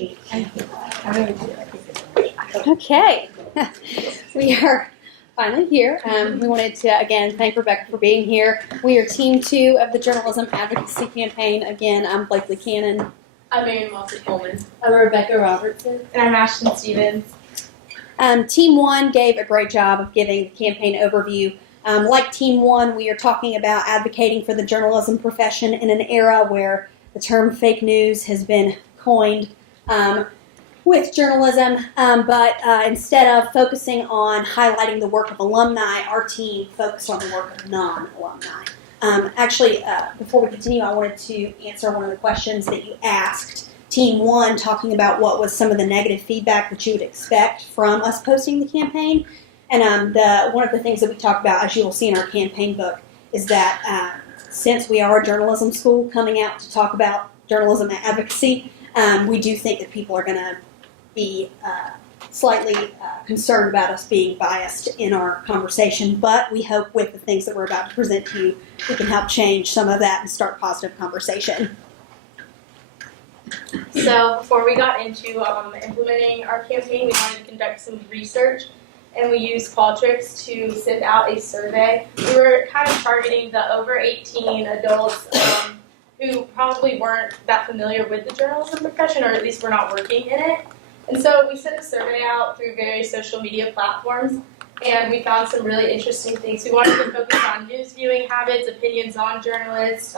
Okay, we are finally here. We wanted to, again, thank Rebecca for being here. We are Team 2 of the Journalism Advocacy Campaign. Again, I'm Blakely Cannon. I'm Mary Mosley Coleman. I'm Rebecca Robertson. And I'm Ashton Stevens. Team 1 gave a great job of giving the campaign overview. Like Team 1, we are talking about advocating for the journalism profession in an era where the term fake news has been coined with journalism, but instead of focusing on highlighting the work of alumni, our team focused on the work of non-alumni. Actually, before we continue, I wanted to answer one of the questions that you asked Team 1, talking about what was some of the negative feedback that you would expect from us posting the campaign. And one of the things that we talk about, as you will see in our campaign book, is that since we are a journalism school coming out to talk about journalism advocacy, we do think that people are going to be slightly concerned about us being biased in our conversation, but we hope with the things that we're about to present to you, we can help change some of that and start positive conversation. So before we got into implementing our campaign, we wanted to conduct some research, and we used Qualtrics to send out a survey. We were kind of targeting the over 18 adults who probably weren't that familiar with the journalism profession, or at least were not working in it. And so we sent a survey out through various social media platforms, and we found some really interesting things. We wanted to focus on news viewing habits, opinions on journalists,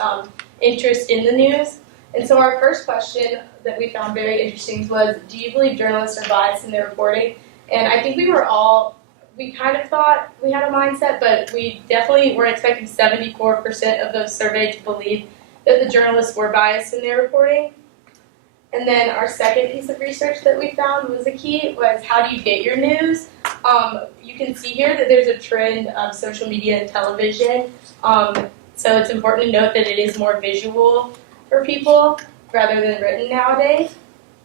interest in the news. And so our first question that we found very interesting was, do you believe journalists are biased in their reporting? And I think we kind of thought we had a mindset, but we definitely were expecting 74% of those surveyed to believe that the journalists were biased in their reporting. And then our second piece of research that we found was how do you get your news? You can see here that there's a trend of social media and television. So it's important to note that it is more visual for people rather than written nowadays.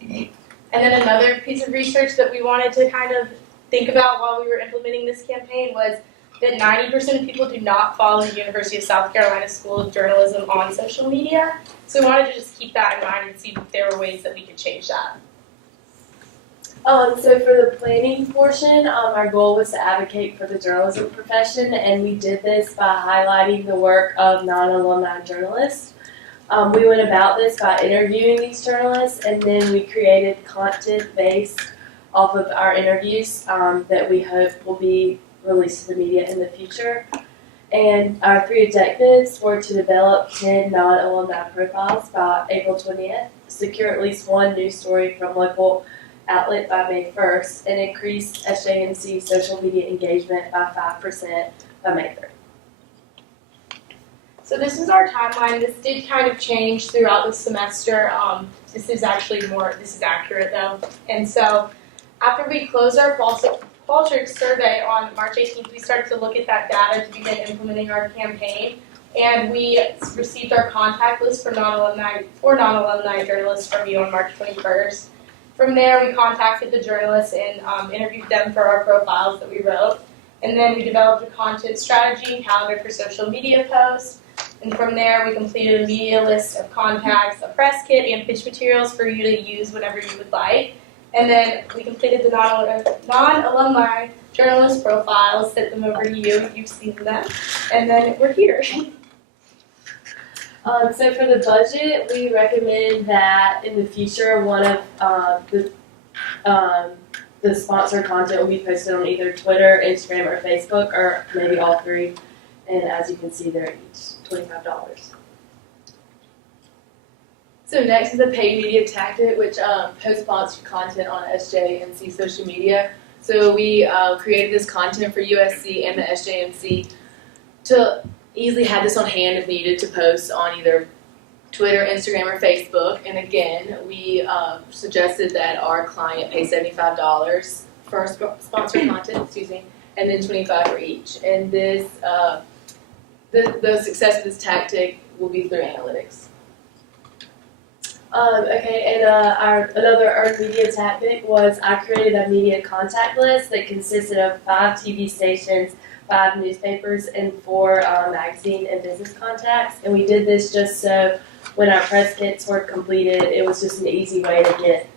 And then another piece of research that we wanted to kind of think about while we were implementing this campaign was that 90% of people do not follow the University of South Carolina School of Journalism on social media. So we wanted to just keep that in mind and see if there were ways that we could change that. So for the planning portion, our goal was to advocate for the journalism profession, and we did this by highlighting the work of non-alumni journalists. We went about this by interviewing these journalists, and then we created content based off of our interviews that we hope will be released to the media in the future. And our 3 objectives were to develop 10 non-alumni profiles by April 20th, secure at least 1 news story from local outlet by May 1st, and increase SJMC social media engagement by 5% by May 3rd. So this is our timeline. This did kind of change throughout the semester. This is accurate though. And so after we closed our Qualtrics survey on March 18th, we started to look at that data to begin implementing our campaign. And we received our contact list for non-alumni journalists from you on March 21st. From there, we contacted the journalists and interviewed them for our profiles that we wrote. And then we developed a content strategy and calendar for social media posts. And from there, we completed a media list of contacts, a press kit, and pitch materials for you to use whenever you would like. And then we completed the non-alumni journalist profiles, sent them over to you. You've seen them. And then we're here. So for the budget, we recommend that in the future, one of the sponsored content will be posted on either Twitter, Instagram, or Facebook, or maybe all 3. And as you can see, they're each $25. So next is a paid media tactic, which posts sponsored content on SJMC social media. So we created this content for USC and the SJMC to easily have this on hand if needed to post on either Twitter, Instagram, or Facebook. And again, we suggested that our client pay $75 for sponsored content, and then $25 for each. And this, the success of this tactic will be through analytics. Another earned media tactic was I created a media contact list that consisted of 5 TV stations, 5 newspapers, and 4 magazine and business contacts. And we did this just so when our press kits were completed, it was just an easy way to get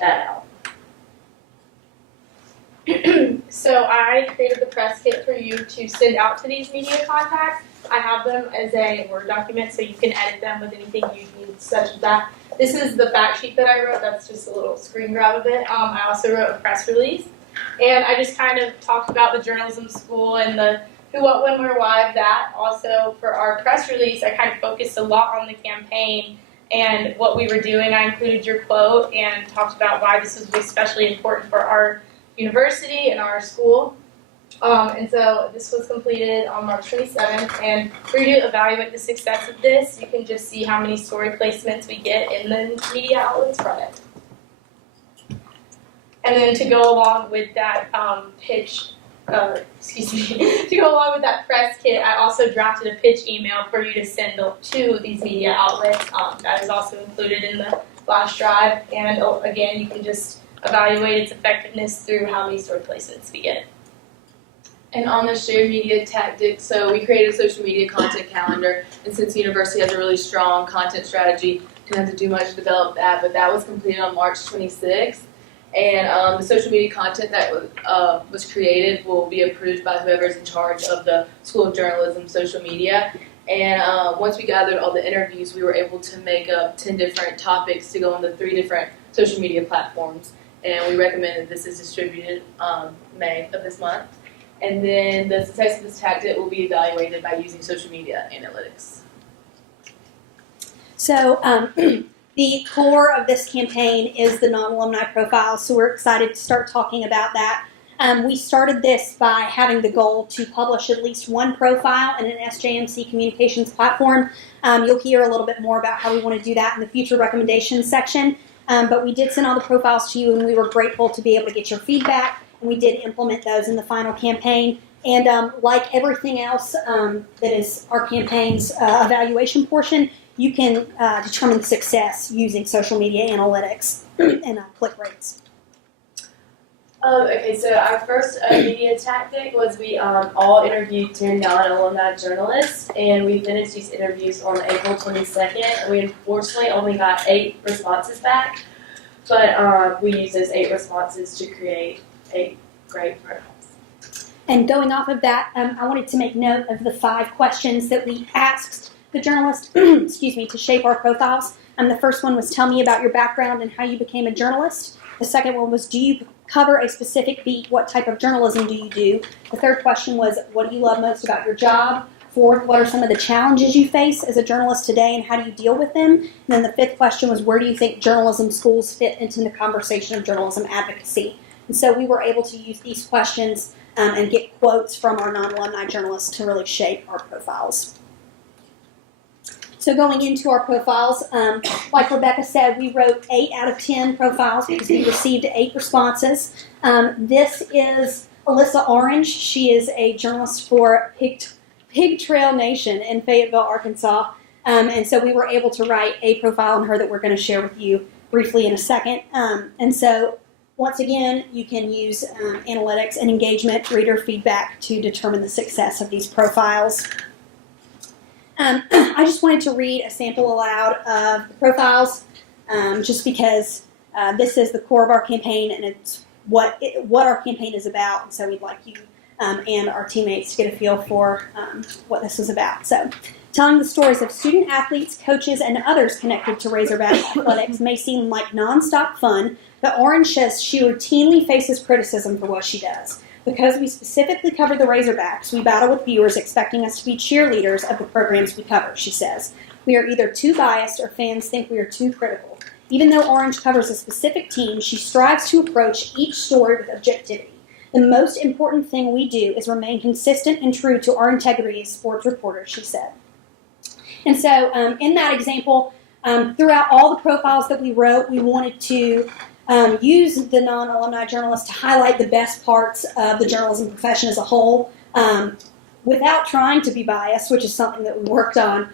that out. So I created the press kit for you to send out to these media contacts. I have them as a Word document so you can edit them with anything you need, such as that. This is the fact sheet that I wrote. That's just a little screen grab of it. I also wrote a press release. And I just kind of talked about the journalism school and the who, what, when, where, why of that. Also, for our press release, I kind of focused a lot on the campaign and what we were doing. I included your quote and talked about why this was especially important for our university and our school. And so this was completed on March 27th. And for you to evaluate the success of this, you can just see how many story placements we get in the media outlets from it. And then to go along with that to go along with that press kit, I also drafted a pitch email for you to send to these media outlets. That is also included in the flash drive. And again, you can just evaluate its effectiveness through how many story placements we get. And on the shared media tactics, so we created a social media content calendar, and since the university has a really strong content strategy, didn't have to do much to develop that, but that was completed on March 26th. And the social media content that was created will be approved by whoever's in charge of the School of Journalism social media. And once we gathered all the interviews, we were able to make up 10 different topics to go on the 3 different social media platforms. And we recommend that this is distributed May of this month. And then the success of this tactic will be evaluated by using social media analytics. So the core of this campaign is the Non Alumni Profile, so we're excited to start talking about that. We started this by having the goal to publish at least one profile in an SJMC communications platform. You'll hear a little bit more about how we want to do that in the future recommendations section. But we did send all the profiles to you, and we were grateful to be able to get your feedback. And we did implement those in the final campaign. And like everything else that is our campaign's evaluation portion, you can determine success using social media analytics and click rates. Okay, so our first media tactic was we all interviewed 10 non-alumni journalists, and we finished these interviews on April 22nd, and we unfortunately only got 8 responses back, but we used those 8 responses to create 8 great profiles. And going off of that, I wanted to make note of the 5 questions that we asked the journalist, to shape our profiles. The first one was, tell me about your background and how you became a journalist. The second one was, do you cover a specific beat? What type of journalism do you do? The third question was, what do you love most about your job? Fourth, what are some of the challenges you face as a journalist today and how do you deal with them? And then the 5th question was, where do you think journalism schools fit into the conversation of journalism advocacy? And so we were able to use these questions and get quotes from our non-alumni journalists to really shape our profiles. So going into our profiles, like Rebecca said, we wrote 8 out of 10 profiles because we received 8 responses. This is Alyssa Orange. She is a journalist for Pig Trail Nation in Fayetteville, Arkansas. And so we were able to write a profile on her that we're going to share with you briefly in a second. And so once again, you can use analytics and engagement, reader feedback to determine the success of these profiles. I just wanted to read a sample aloud of the profiles, just because this is the core of our campaign and it's what our campaign is about. And so we'd like you and our teammates to get a feel for what this is about. So, telling the stories of student athletes, coaches, and others connected to Razorback athletics may seem like nonstop fun, but Orange says she routinely faces criticism for what she does. Because we specifically cover the Razorbacks, we battle with viewers expecting us to be cheerleaders of the programs we cover, she says. We are either too biased or fans think we are too critical. Even though Orange covers a specific team, she strives to approach each story with objectivity. The most important thing we do is remain consistent and true to our integrity as sports reporters, she said. And so in that example, throughout all the profiles that we wrote, we wanted to use the non-alumni journalists to highlight the best parts of the journalism profession as a whole without trying to be biased, which is something that we worked on.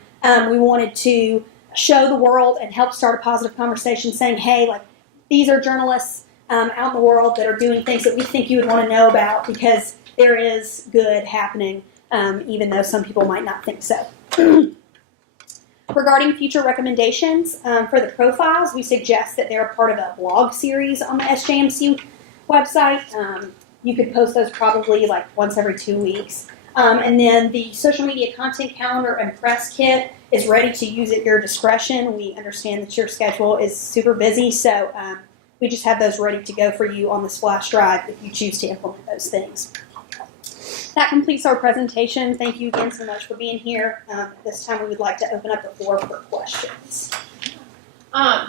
We wanted to show the world and help start a positive conversation saying, hey, like these are journalists out in the world that are doing things that we think you would want to know about because there is good happening, even though some people might not think so. Regarding future recommendations for the profiles, we suggest that they're a part of a blog series on the SJMC website. You could post those probably like once every 2 weeks. And then the social media content calendar and press kit is ready to use at your discretion. We understand that your schedule is super busy, so we just have those ready to go for you on this flash drive if you choose to implement those things. That completes our presentation. Thank you again so much for being here. At this time, we would like to open up the floor for questions.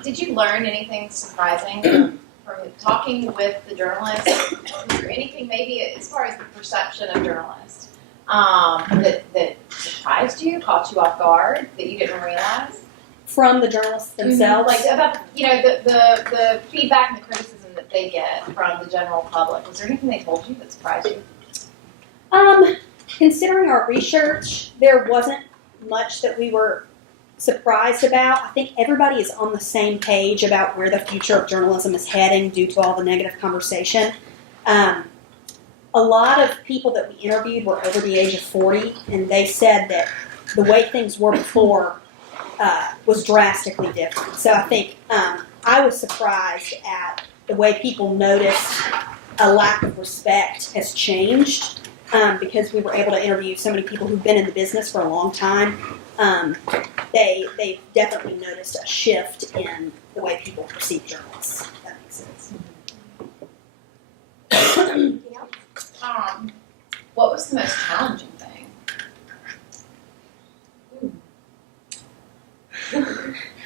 Did you learn anything surprising from talking with the journalists? Was there anything maybe as far as the perception of journalists that surprised you, caught you off guard, that you didn't realize? From the journalists themselves? Like about the feedback and the criticism that they get from the general public. Was there anything they told you that surprised you? Considering our research, there wasn't much that we were surprised about. I think everybody is on the same page about where the future of journalism is heading due to all the negative conversation. A lot of people that we interviewed were over the age of 40, and they said that the way things were before was drastically different. So I think I was surprised at the way people noticed a lack of respect has changed. Because we were able to interview so many people who've been in the business for a long time, they definitely noticed a shift in the way people perceive journalists. If that makes sense. What was the most challenging thing?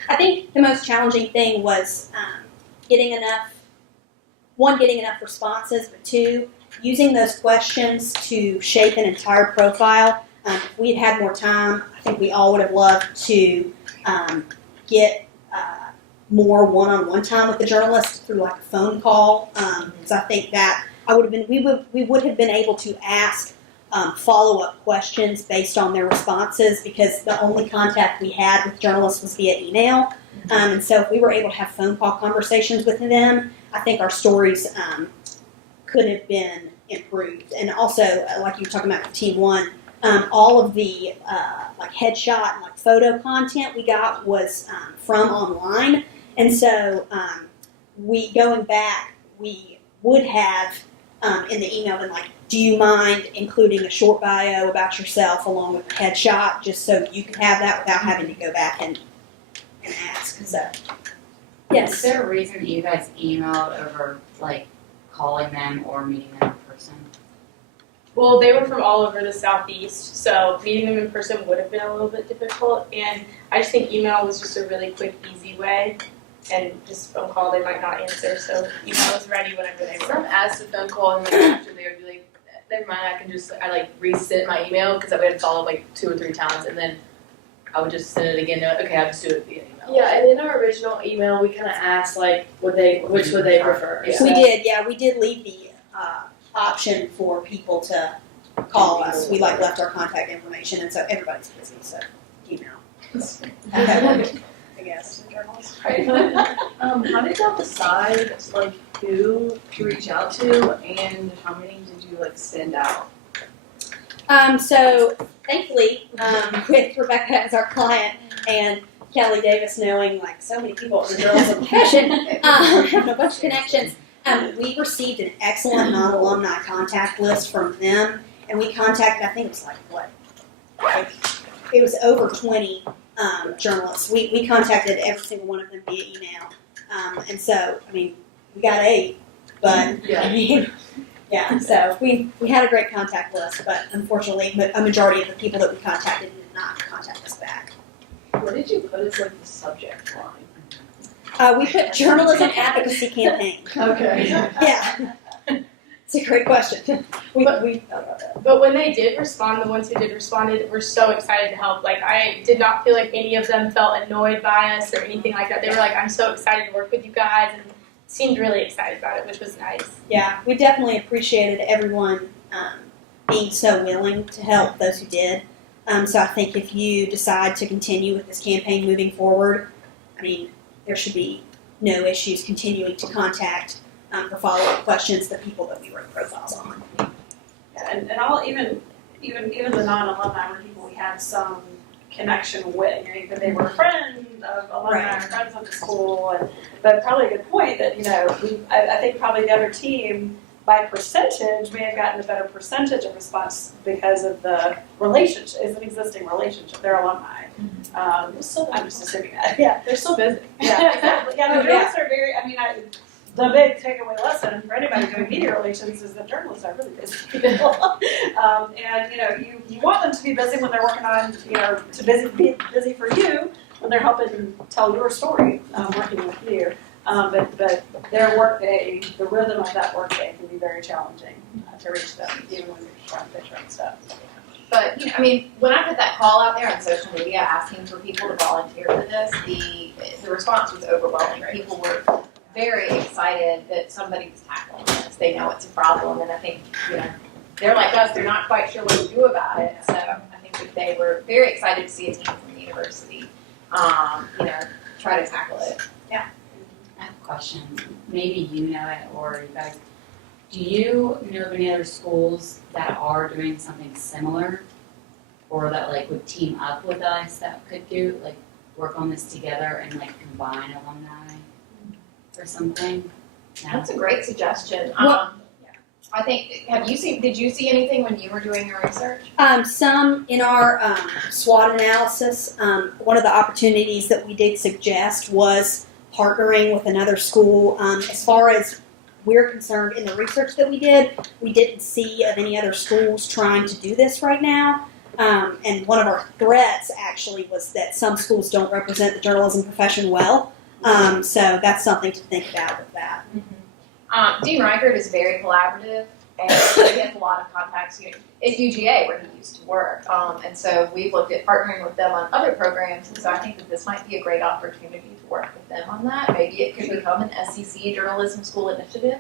I think the most challenging thing was getting enough responses, but two, using those questions to shape an entire profile. If we had more time, I think we all would have loved to get more one-on-one time with the journalist through like a phone call. So I think that we would have been able to ask follow-up questions based on their responses, because the only contact we had with journalists was via email. And so if we were able to have phone call conversations with them, I think our stories could have been improved. And also, like you were talking about with Team 1, all of the like headshot and like photo content we got was from online. And so we would have in the email been like, do you mind including a short bio about yourself along with the headshot, just so you can have that without having to go back and ask. So, yes. Is there a reason that you guys emailed over, like, calling them or meeting them in person? Well, they were from all over the Southeast, so meeting them in person would have been a little bit difficult. And I just think email was just a really quick, easy way. And just phone call, they might not answer, so email was ready whenever they were. Some asked the phone call, and then after they would be like, never mind, I resend my email, because I would have to follow up like 2 or 3 times, and then I would just send it again. Okay, I'll just do it via email. Yeah, and in our original email, we kind of asked like, which would they prefer? Yeah. We did leave the option for people to call us. We left our contact information, and so everybody's busy, so email. I guess. How did y'all decide who to reach out to, and how many did you send out? So thankfully, with Rebecca as our client and Kelly Davis knowing so many people in the journalism profession, having a bunch of connections, we received an excellent non-alumni contact list from them, and we contacted, I think it was it was over 20 journalists. We contacted every single one of them via email, and so we got 8, but so we had a great contact list, but unfortunately a majority of the people that we contacted did not contact us back. What did you put as the subject line? We put journalism advocacy campaign. Okay. Yeah, it's a great question. We thought about that. But when they did respond, the ones who did responded were so excited to help. I did not feel like any of them felt annoyed by us or anything like that. They were like, I'm so excited to work with you guys, and seemed really excited about it, which was nice. Yeah, we definitely appreciated everyone being so willing to help those who did. So I think if you decide to continue with this campaign moving forward, there should be no issues continuing to contact for follow-up questions the people that we wrote profiles on. Yeah, and I'll even the non-alumni people, we had some connection with, you know, that they were a friend of alumni Right. or friends of the school. But probably a good point that, you know, I think probably the other team by percentage may have gotten a better percentage of response because of the relationship, is an existing relationship, they're alumni. I'm just assuming that, yeah. They're so busy. Yeah, exactly. Yeah, the journalists are very, I mean, the big takeaway lesson for anybody doing media relations is that journalists are really busy people. And, you know, you want them to be busy when they're working on, you know, to be busy for you when they're helping tell your story, working with you. But their workday, the rhythm of that workday can be very challenging to reach them, even when you're trying to picture and stuff. But, you know, I mean, when I put that call out there on social media asking for people to volunteer for this, the response was overwhelming. People were very excited that somebody was tackling this. They know it's a problem, and I think, you know, they're like us, they're not quite sure what to do about it. So I think that they were very excited to see a team from the university, you know, try to tackle it. I have a question. Maybe you know it, or you guys. Do you know of any other schools that are doing something similar, or that like would team up with us that could do like work on this together and like combine alumni or something? No? That's a great suggestion. Well- I think, did you see anything when you were doing your research? Some in our SWOT analysis, one of the opportunities that we did suggest was partnering with another school. As far as we're concerned, in the research that we didn't see of any other schools trying to do this right now. And one of our threats actually was that some schools don't represent the journalism profession well. So that's something to think about with that. Dean Reichert is very collaborative, and he has a lot of contacts here at UGA where he used to work. And so we've looked at partnering with them on other programs, and so I think that this might be a great opportunity to work with them on that. Maybe it could become an SEC journalism school initiative.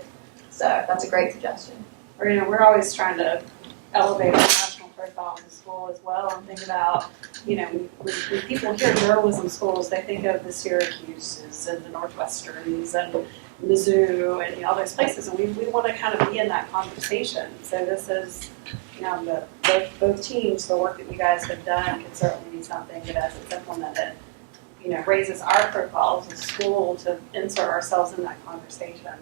So that's a great suggestion. Or, you know, we're always trying to elevate our national profile in the school as well and think about, you know, when people hear journalism schools, they think of the Syracuses and the Northwesterns and Mizzou and, you know, all those places, and we want to kind of be in that conversation. So this is, you know, both teams, the work that you guys have done can certainly be something that as it's implemented, you know, raises our profile as a school to insert ourselves in that conversation,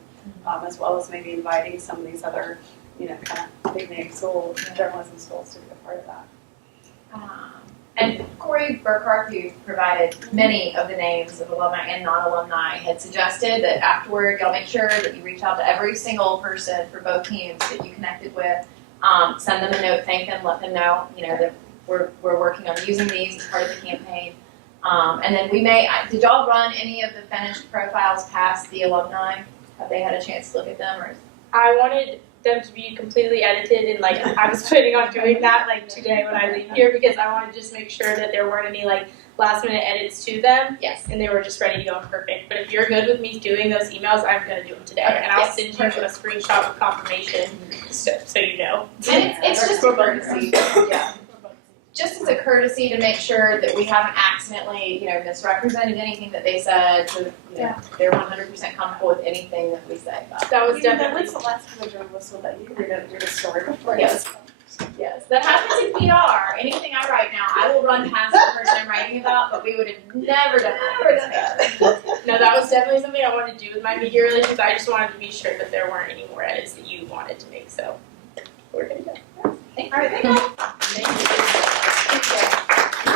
as well as maybe inviting some of these other, you know, kind of big name schools, journalism schools to be a part of that. And Corey Burkhart, who provided many of the names of alumni and non-alumni, had suggested that afterward, y'all make sure that you reach out to every single person for both teams that you connected with, send them a note, thank them, let them know, you know, that we're working on using these as part of the campaign. And then did y'all run any of the finished profiles past the alumni? Have they had a chance to look at them, or? I wanted them to be completely edited, and like I was planning on doing that like today when I leave here, because I wanted to just make sure that there weren't any like last minute edits to them. Yes. And they were just ready to go and perfect. But if you're good with me doing those emails, I'm gonna do them today, Okay, and I'll yes, send you perfect. a screenshot with confirmation, so you know. And it's just a courtesy, yeah. Just as a courtesy to make sure that we haven't accidentally, you know, misrepresented anything that they said, so you know, they're 100% comfortable with anything that we say about it. That was Even though, definitely when's the last time a journalist will let you read a story before Yes. Yes, that happens in PR. Anything I write now, I will run past the person I'm writing about, but we would have never done that. No, that was definitely something I wanted to do with my media relations. I just wanted to be sure that there weren't any more edits that you wanted to make, so we're gonna go. Thank you. All right, thank you.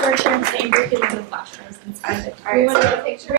We're sharing the same briefing in the classrooms and sign it. All right, so a picture